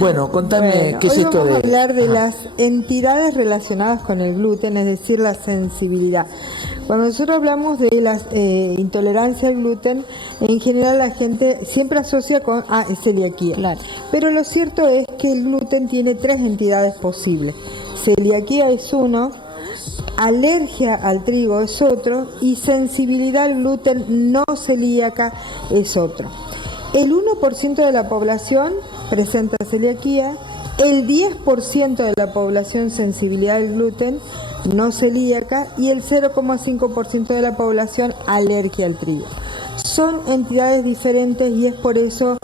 Bueno, contame, Bueno, ¿qué es hoy esto vamos de...? a hablar de Ajá. las entidades relacionadas con el gluten, es decir, la sensibilidad. Cuando nosotros hablamos de la intolerancia al gluten, en general la gente siempre asocia con celiaquía. Claro. Pero lo cierto es que el gluten tiene tres entidades posibles. Celiaquía es uno, alergia al trigo es otro y sensibilidad al gluten no celíaca es otro. El 1% de la población presenta celiaquía, el 10% de la población sensibilidad al gluten no celíaca y el 0,5% de la población alergia al trigo. Son entidades diferentes y es por eso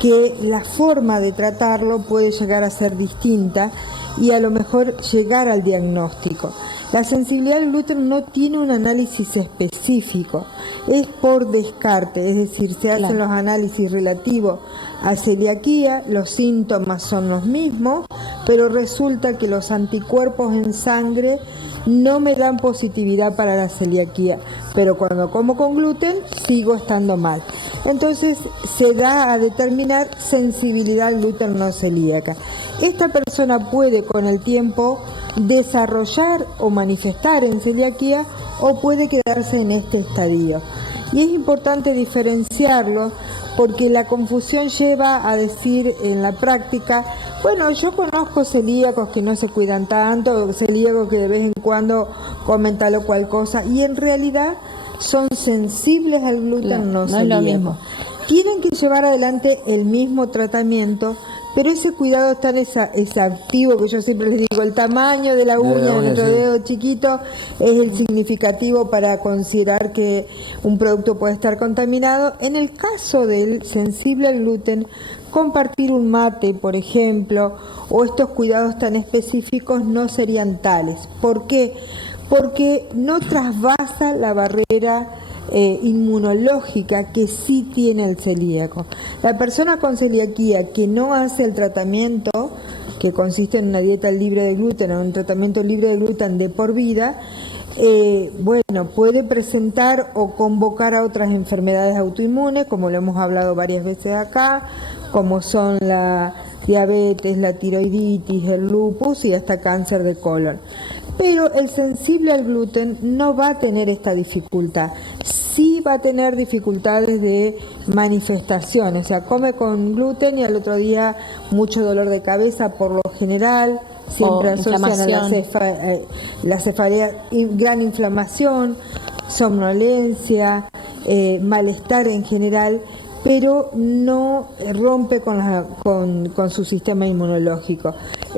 que la forma de tratarlo puede llegar a ser distinta y a lo mejor llegar al diagnóstico. La sensibilidad al gluten no tiene un análisis específico, es por descarte, es decir, se hacen los análisis relativos a celiaquía, los síntomas son los mismos, pero resulta que los anticuerpos en sangre no me dan positividad para la celiaquía, pero cuando como con gluten sigo estando mal. Entonces se da a determinar sensibilidad al gluten no celíaca. Esta persona puede con el tiempo desarrollar o manifestar en celiaquía o puede quedarse en este estadio. Y es importante diferenciarlo porque la confusión lleva a decir en la práctica, bueno, yo conozco celíacos que no se cuidan tanto, celíacos que de vez en cuando comen tal o cual cosa, y en realidad son sensibles al gluten no celíaco. Es lo mismo. Tienen que llevar adelante el mismo tratamiento, pero ese cuidado tan exhaustivo que yo siempre les digo, el tamaño de la uña de nuestro dedo chiquito es el significativo para considerar que un producto puede estar contaminado. En el caso del sensible al gluten, compartir un mate, por ejemplo, o estos cuidados tan específicos no serían tales. ¿Por qué? Porque no trasvasa la barrera inmunológica que sí tiene el celíaco. La persona con celiaquía que no hace el tratamiento, que consiste en una dieta libre de gluten o un tratamiento libre de gluten de por vida, bueno, puede presentar o convocar a otras enfermedades autoinmunes, como lo hemos hablado varias veces acá, como son la diabetes, la tiroiditis, el lupus y hasta cáncer de colon. Pero el sensible al gluten no va a tener esta dificultad. Sí va a tener dificultades de manifestaciones, o sea, come con gluten y al otro día mucho dolor de cabeza por lo general, siempre asocian a la cefalea, gran inflamación, somnolencia, malestar en general, pero no rompe con su sistema inmunológico.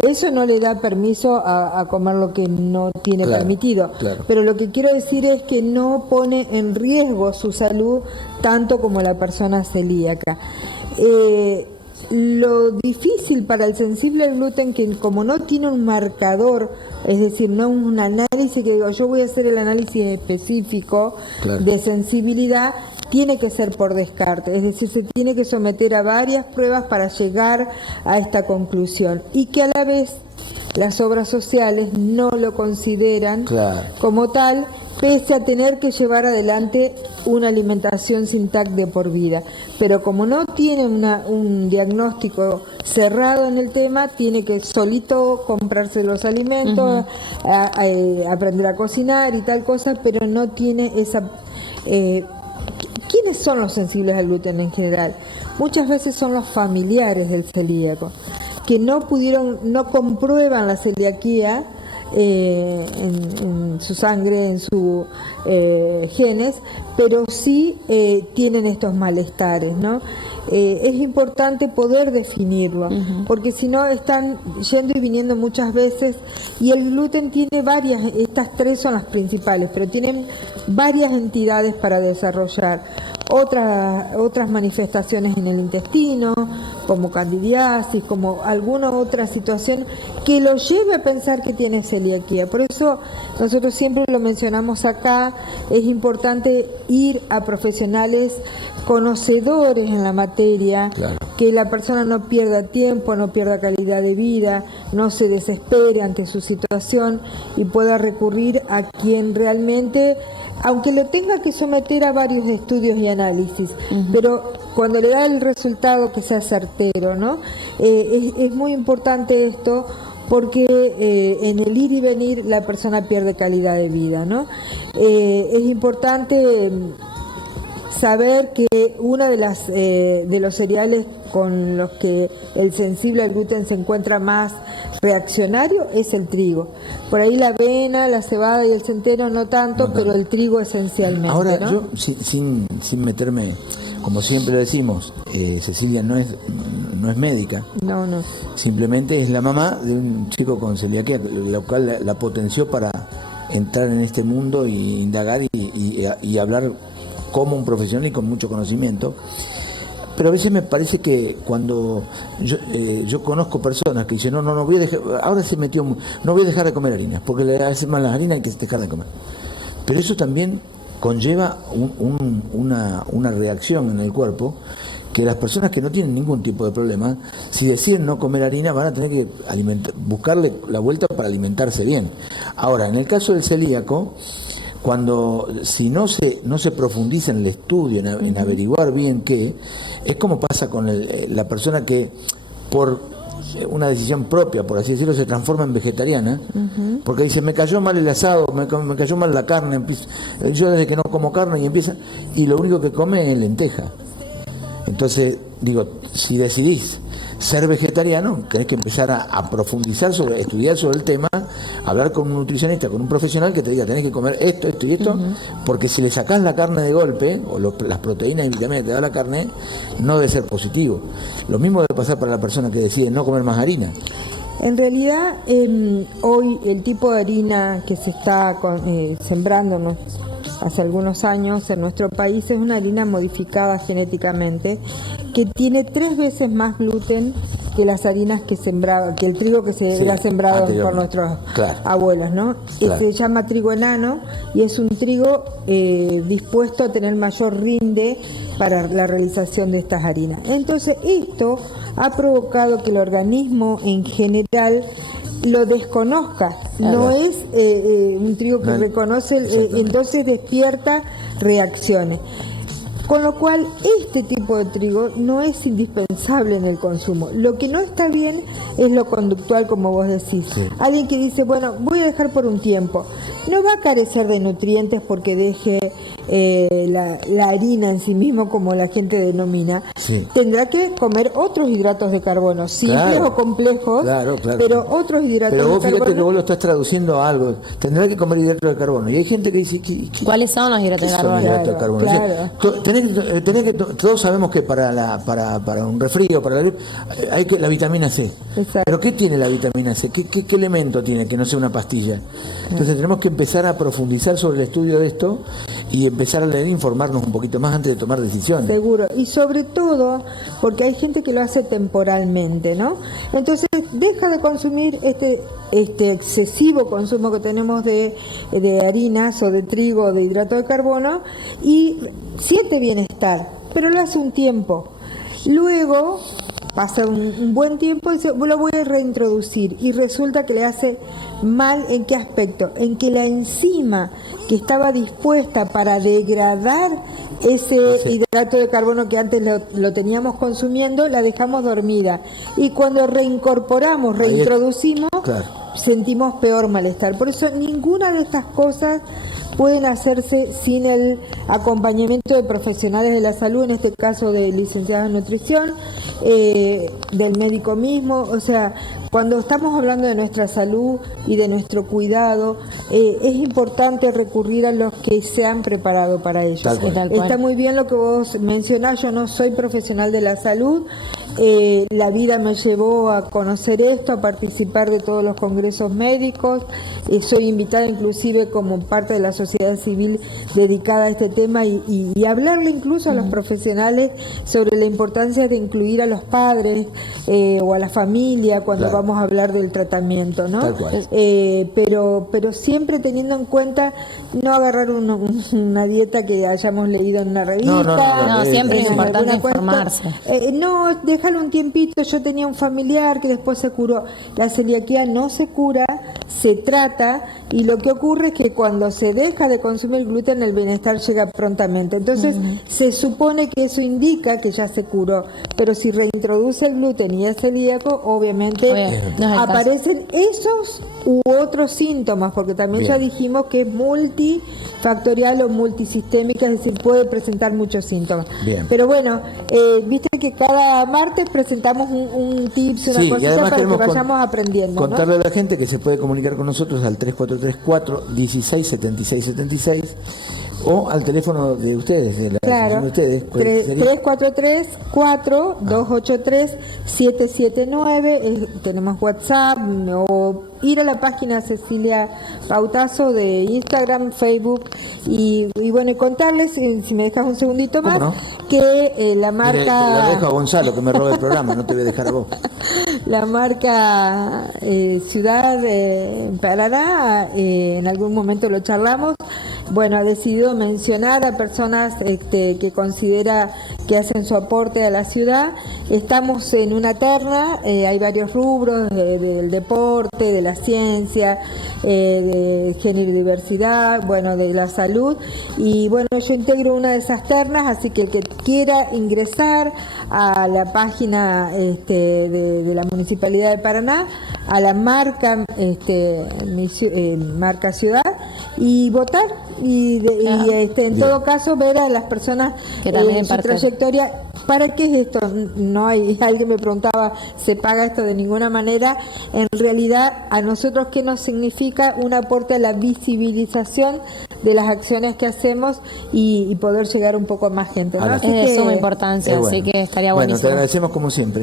Eso no le da permiso a comer lo que no tiene permitido. Claro. Pero lo que quiero decir es que no pone en riesgo su salud tanto como la persona celíaca. Lo difícil para el sensible al gluten, que como no tiene un marcador, es decir, no un análisis que digo, yo voy a hacer el análisis específico de sensibilidad, tiene que ser por descarte, es decir, se tiene que someter a varias pruebas para llegar a esta conclusión y que a la vez las obras sociales no lo consideran como tal, pese a tener que llevar adelante una alimentación sin TAC de por vida. Pero como no tiene un diagnóstico cerrado en el tema, tiene que solito comprarse los alimentos, aprender a cocinar y tal cosa, pero no tiene esa... ¿Quiénes son los sensibles al gluten en general? Muchas veces son los familiares del celíaco, que no comprueban la celiaquía en su sangre, en sus genes, pero sí tienen estos malestares, ¿no? Es importante poder definirlo, porque si no están yendo y viniendo muchas veces, y el gluten tiene varias, estas tres son las principales, pero tienen varias entidades para desarrollar otras manifestaciones en el intestino, como candidiasis, como alguna otra situación que lo lleve a pensar que tiene celiaquía. Por eso nosotros siempre lo mencionamos acá, es importante ir a profesionales conocedores en la materia, que la persona no pierda tiempo, no pierda calidad de vida, no se desespere ante su situación y pueda recurrir a quien realmente, aunque lo tenga que someter a varios estudios y análisis, pero cuando le da el resultado que sea certero, ¿no? Es muy importante esto porque en el ir y venir la persona pierde calidad de vida, ¿no? Es importante saber que una de los cereales con los que el sensible al gluten se encuentra más reaccionario es el trigo. Por ahí la avena, la cebada y el centeno no tanto, pero el trigo esencialmente. Ahora, ¿no? yo sin meterme, como siempre lo decimos, Cecilia no es médica. No. Simplemente es la mamá de un chico con celiaquía, lo cual la potenció para entrar en este mundo y indagar y hablar como un profesional y con mucho conocimiento. Pero a veces me parece que cuando yo conozco personas que dicen no voy a dejar, ahora se metió, no voy a dejar de comer harinas, porque le hacen mal las harinas, hay que dejar de comer. Pero eso también conlleva una reacción en el cuerpo, que las personas que no tienen ningún tipo de problema, si deciden no comer harina, van a tener que buscarle la vuelta para alimentarse bien. Ahora, en el caso del celíaco, si no se profundiza en el estudio, en averiguar bien qué, es como pasa con la persona que por una decisión propia, por así decirlo, se transforma en vegetariana, porque dice, me cayó mal el asado, me cayó mal la carne, yo desde que no como carne, y lo único que come es lenteja. Entonces, digo, si decidís ser vegetariano, tenés que empezar a profundizar estudiar sobre el tema, hablar con un nutricionista, con un profesional que te diga, tenés que comer esto y esto, porque si le sacás la carne de golpe, o las proteínas y vitaminas que te da la carne, no debe ser positivo. Lo mismo debe pasar para la persona que decide no comer más harina. En realidad, hoy el tipo de harina que se está sembrando hace algunos años en nuestro país es una harina modificada genéticamente que tiene 3 veces más gluten que las harinas que el trigo que se era sembrado por nuestros abuelos, ¿no? Claro. Se llama trigo enano y es un trigo dispuesto a tener mayor rinde para la realización de estas harinas. Entonces esto ha provocado que el organismo en general lo desconozca, no es un trigo que reconoce, entonces despierta reacciones. Con lo cual, este tipo de trigo no es indispensable en el consumo. Lo que no está bien es lo conductual, como vos decís. Sí. Alguien que dice, bueno, voy a dejar por un tiempo. No va a carecer de nutrientes porque deje la harina en sí mismo, como la gente denomina. Sí. Tendrá que comer otros hidratos de carbono, simples o complejos, pero otros hidratos de carbono. Pero vos fíjate que vos lo estás traduciendo a algo. Tendrá que comer hidratos de carbono. Y hay gente que dice... ¿Cuáles son los hidratos de carbono? Hidratos de carbono. Claro. Todos sabemos que para un resfrío, para la gripe, hay que la vitamina C. Exacto. Pero ¿qué tiene la vitamina C? ¿Qué elemento tiene que no sea una pastilla? Entonces tenemos que empezar a profundizar sobre el estudio de esto y empezar a leer e informarnos un poquito más antes de tomar decisiones. Seguro, y sobre todo porque hay gente que lo hace temporalmente, ¿no? Entonces deja de consumir este excesivo consumo que tenemos de harinas o de trigo o de hidrato de carbono y siente bienestar, pero lo hace un tiempo. Luego pasa un buen tiempo y dice, lo voy a reintroducir y resulta que le hace mal. ¿En qué aspecto? En que la enzima que estaba dispuesta para degradar ese hidrato de carbono que antes lo teníamos consumiendo, la dejamos dormida. Y cuando reintroducimos, sentimos peor malestar. Por eso ninguna de estas cosas pueden hacerse sin el acompañamiento de profesionales de la salud, en este caso de licenciados en nutrición, del médico mismo. O sea, cuando estamos hablando de nuestra salud y de nuestro cuidado, es importante recurrir a los que se han preparado para ello. Está muy bien lo que vos mencionás, yo no soy profesional de la salud, la vida me llevó a conocer esto, a participar de todos los congresos médicos, soy invitada inclusive como parte de la sociedad civil dedicada a este tema y hablarle incluso a los profesionales sobre la importancia de incluir a los padres o a la familia cuando vamos a hablar del tratamiento, ¿no? Pero siempre teniendo en cuenta no agarrar una dieta que hayamos leído en una revista. No, siempre es importante informarse. No, déjalo un tiempito. Yo tenía un familiar que después se curó. La celiaquía no se cura, se trata, y lo que ocurre es que cuando se deja de consumir gluten el bienestar llega prontamente. Entonces se supone que eso indica que ya se curó, pero si reintroduce el gluten y es celíaco, obviamente aparecen esos u otros síntomas, porque también ya dijimos que es multifactorial o multisistémica, es decir, puede presentar muchos síntomas. Bien. Pero bueno, viste que cada martes presentamos un tips, una cosita para que vayamos aprendiendo. Contarle a la gente que se puede comunicar con nosotros al 3434-167676 o al teléfono de ustedes, de ustedes. 343-4-283-779, tenemos WhatsApp, o ir a la página Cecilia Pautazo de Instagram, Facebook, y bueno, y contarles, si me dejas un segundito más, que la marca... La dejo a Gonzalo, que me robe el programa, no te voy a dejar a vos. La marca Ciudad Paraná, en algún momento lo charlamos, bueno, ha decidido mencionar a personas que considera que hacen su aporte a la ciudad. Estamos en una terna, hay varios rubros del deporte, de la ciencia, de género y diversidad, bueno, de la salud, y bueno, yo integro una de esas ternas, así que el que quiera ingresar a la página de la Municipalidad de Paraná, a la marca marca Ciudad, y votar, en todo caso ver a las personas que también en su trayectoria. ¿Para qué es esto? No hay, alguien me preguntaba, ¿se paga esto? De ninguna manera. En realidad, a nosotros, ¿qué nos significa? Un aporte a la visibilización de las acciones que hacemos y poder llegar un poco a más gente, ¿no? Es de suma importancia, así que estaría buenísimo. Bueno, te agradecemos como siempre.